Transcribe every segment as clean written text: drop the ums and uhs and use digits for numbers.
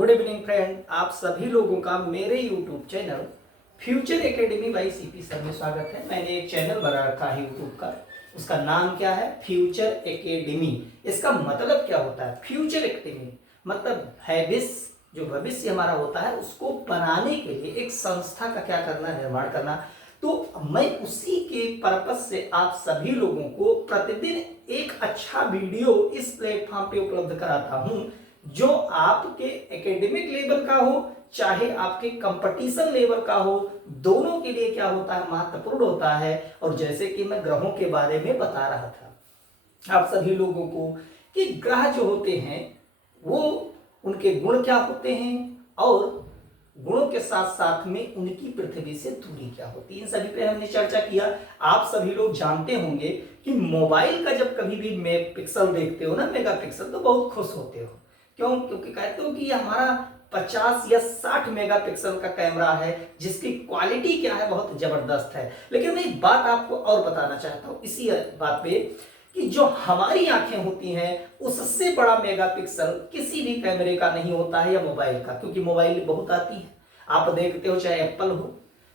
Good evening friend, आप सभी लोगों का मेरे YouTube channel future academy by CP sir में स्वागत है। मैंने एक चैनल बना रखा है यूट्यूब का, उसका नाम क्या है? Future academy. इसका मतलब क्या होता है? फ्यूचर एकेडमी मतलब भविष्य, जो भविष्य हमारा होता है उसको बनाने के लिए एक संस्था का क्या करना, निर्माण करना। तो मैं उसी के पर्पस से आप सभी लोगों को प्रतिदिन एक अच्छा वीडियो इस प्लेटफॉर्म पे उपलब्ध कराता हूं, जो आपके एकेडमिक लेवल का हो चाहे आपके कंपटीशन लेवल का हो, दोनों के लिए क्या होता है, महत्वपूर्ण होता है। और जैसे कि मैं ग्रहों के बारे में बता रहा था आप सभी लोगों को कि ग्रह जो होते हैं वो उनके गुण क्या होते हैं और गुणों के साथ साथ में उनकी पृथ्वी से दूरी क्या होती है, इन सभी पे हमने चर्चा किया। आप सभी लोग जानते होंगे कि मोबाइल का जब कभी भी पिक्सल देखते हो ना, मेगा पिक्सल, तो बहुत खुश होते हो। क्यों? क्योंकि कहते हो कि ये हमारा 50 या 60 मेगापिक्सल का कैमरा है जिसकी क्वालिटी क्या है, बहुत जबरदस्त है। लेकिन मैं एक बात आपको और बताना चाहता हूं इसी बात पे कि जो हमारी आंखें होती हैं उससे बड़ा मेगापिक्सल किसी भी कैमरे का नहीं होता है या मोबाइल का, क्योंकि मोबाइल बहुत आती है, आप देखते हो, चाहे एप्पल हो,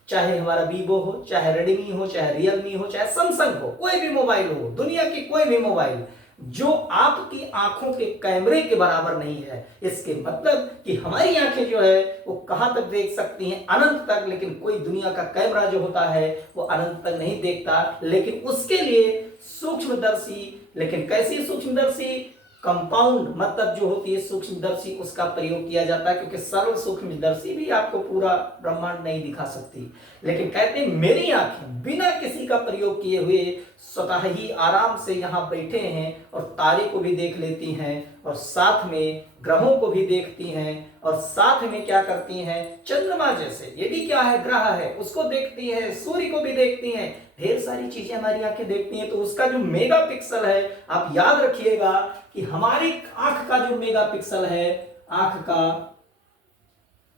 चाहे हमारा वीवो हो, चाहे रेडमी हो, चाहे रियलमी हो, चाहे सैमसंग हो, कोई भी मोबाइल हो, दुनिया की कोई भी मोबाइल, जो आपकी आंखों के कैमरे के बराबर नहीं है। इसके मतलब कि हमारी आंखें जो है वो कहां तक देख सकती हैं, अनंत तक, लेकिन कोई दुनिया का कैमरा जो होता है वो अनंत तक नहीं देखता। लेकिन उसके लिए सूक्ष्मदर्शी, लेकिन कैसी सूक्ष्मदर्शी? कंपाउंड मतलब जो होती है सूक्ष्मदर्शी, उसका प्रयोग किया जाता है, क्योंकि सरल सूक्ष्मदर्शी भी आपको पूरा ब्रह्मांड नहीं दिखा सकती। लेकिन कहते हैं मेरी आंखें बिना किसी का प्रयोग किए हुए स्वतः ही आराम से यहाँ बैठे हैं और तारे को भी देख लेती हैं और साथ में ग्रहों को भी देखती हैं और साथ में क्या करती हैं, चंद्रमा जैसे, ये भी क्या है, ग्रह है, उसको देखती हैं, सूर्य को भी देखती हैं, ढेर सारी चीजें हमारी आंखें देखती हैं। तो उसका जो मेगापिक्सल है, आप याद रखिएगा कि हमारी आंख का जो मेगापिक्सल है, आंख का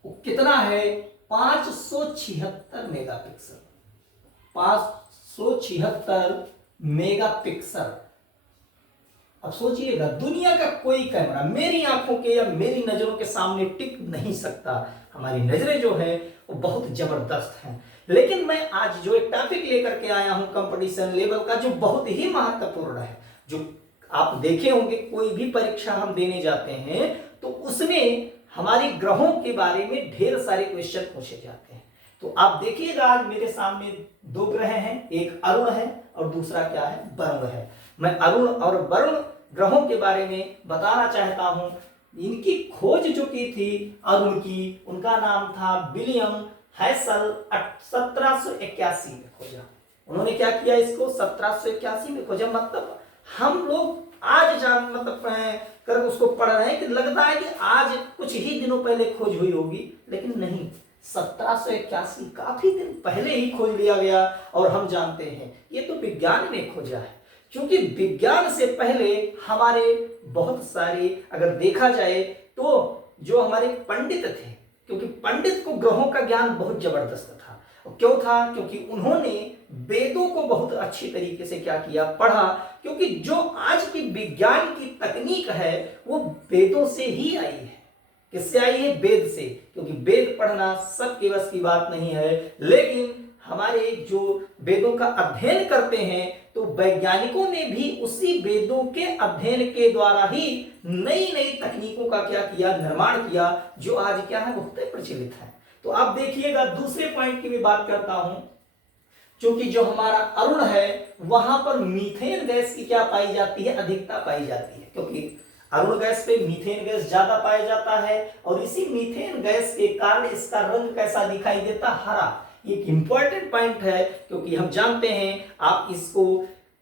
वो कितना है? 576 मेगापिक्सल, 576 मेगापिक्सल। अब सोचिएगा, दुनिया का कोई कैमरा मेरी आंखों के या मेरी नजरों के सामने टिक नहीं सकता। हमारी नजरें जो है वो बहुत जबरदस्त हैं। लेकिन मैं आज जो एक टॉपिक लेकर के आया हूं कंपटीशन लेवल का, जो बहुत ही महत्वपूर्ण है, जो आप देखे होंगे कोई भी परीक्षा हम देने जाते हैं तो उसमें हमारे ग्रहों के बारे में ढेर सारे क्वेश्चन पूछे जाते हैं। तो आप देखिएगा, आज मेरे सामने दो ग्रह हैं, एक अरुण है और दूसरा क्या है, वरुण है। मैं अरुण और वरुण ग्रहों के बारे में बताना चाहता हूं। इनकी खोज जो की थी अरुण की, उनका नाम था विलियम हैसल, 1781 में खोजा। उन्होंने क्या किया, इसको 1781 में खोजा। मतलब हम लोग आज जान मतलब कर उसको पढ़ रहे हैं कि लगता है कि आज कुछ ही दिनों पहले खोज हुई होगी, लेकिन नहीं, 1781 काफी दिन पहले ही खोज लिया गया। और हम जानते हैं ये तो विज्ञान ने खोजा है, क्योंकि विज्ञान से पहले हमारे बहुत सारे, अगर देखा जाए तो जो हमारे पंडित थे, क्योंकि पंडित को ग्रहों का ज्ञान बहुत जबरदस्त था। क्यों था? क्योंकि उन्होंने वेदों को बहुत अच्छी तरीके से क्या किया, पढ़ा। क्योंकि जो आज की विज्ञान की तकनीक है वो वेदों से ही आई है। किससे आई है? वेद से। क्योंकि वेद पढ़ना सबके बस की बात नहीं है, लेकिन हमारे जो वेदों का अध्ययन करते हैं तो वैज्ञानिकों ने भी उसी वेदों के अध्ययन के द्वारा ही नई नई तकनीकों का क्या किया, निर्माण किया, जो आज क्या है, बहुत प्रचलित है। तो आप देखिएगा, दूसरे पॉइंट की भी बात करता हूं, क्योंकि जो हमारा अरुण है वहां पर मीथेन गैस की क्या पाई जाती है, अधिकता पाई जाती है। क्योंकि अरुण गैस पे मीथेन गैस ज्यादा पाया जाता है और इसी मीथेन गैस के कारण इसका रंग कैसा दिखाई देता, हरा। ये एक इंपॉर्टेंट पॉइंट है, क्योंकि हम जानते हैं, आप इसको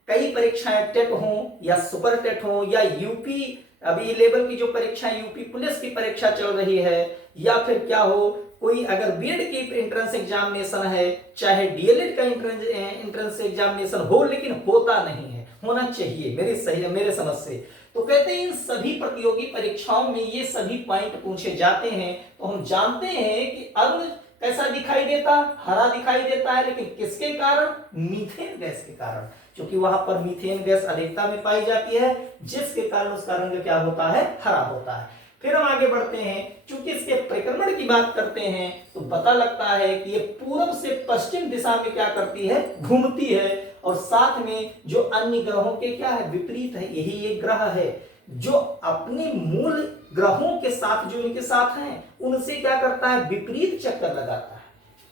कई परीक्षाएं टेट हो या सुपर टेट हो या यूपी अभी लेवल की जो परीक्षा, यूपी पुलिस की परीक्षा चल रही है, या फिर क्या हो, कोई अगर बीएड की एंट्रेंस एग्जामिनेशन है, चाहे डीएलएड का एंट्रेंस एग्जामिनेशन हो, लेकिन होता नहीं है, होना चाहिए मेरे समझ से। तो कहते हैं इन सभी प्रतियोगी परीक्षाओं में ये सभी पॉइंट पूछे जाते हैं। तो हम जानते हैं कि अरुण कैसा दिखाई देता, हरा दिखाई देता है, लेकिन किसके कारण? मीथेन गैस के कारण, क्योंकि वहां पर मीथेन गैस अधिकता में पाई जाती है, जिसके कारण उसका रंग क्या होता है, हरा होता है। फिर हम आगे बढ़ते हैं, चूंकि इसके परिक्रमण की बात करते हैं तो पता लगता है कि ये पूर्व से पश्चिम दिशा में क्या करती है, घूमती है। और साथ में जो अन्य ग्रहों के क्या है, विपरीत है। यही एक ग्रह है जो अपने मूल ग्रहों के साथ, जो इनके साथ हैं, उनसे क्या करता है, विपरीत चक्कर लगाता है,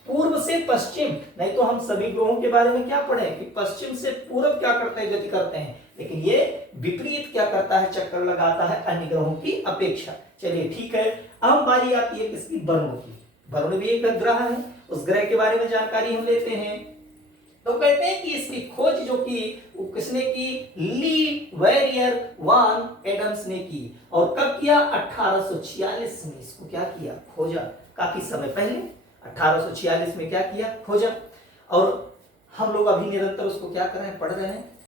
पूर्व से पश्चिम। नहीं तो हम सभी ग्रहों के बारे में क्या पढ़े कि पश्चिम से पूर्व क्या करते हैं, गति करते हैं, लेकिन ये विपरीत क्या करता है, चक्कर लगाता है अन्य ग्रहों की अपेक्षा। चलिए ठीक है, अब बारी आती है किसकी, वरुण की। वरुण भी एक ग्रह है, उस ग्रह के बारे में जानकारी हम लेते हैं। तो कहते हैं कि इसकी खोज जो की किसने की, ली वेरियर वान एडम्स ने की। और कब किया, 1846 में इसको क्या किया, खोजा, काफी समय पहले 1846 में क्या किया, खोजा। और हम लोग अभी निरंतर उसको क्या कर रहे हैं, पढ़ रहे हैं।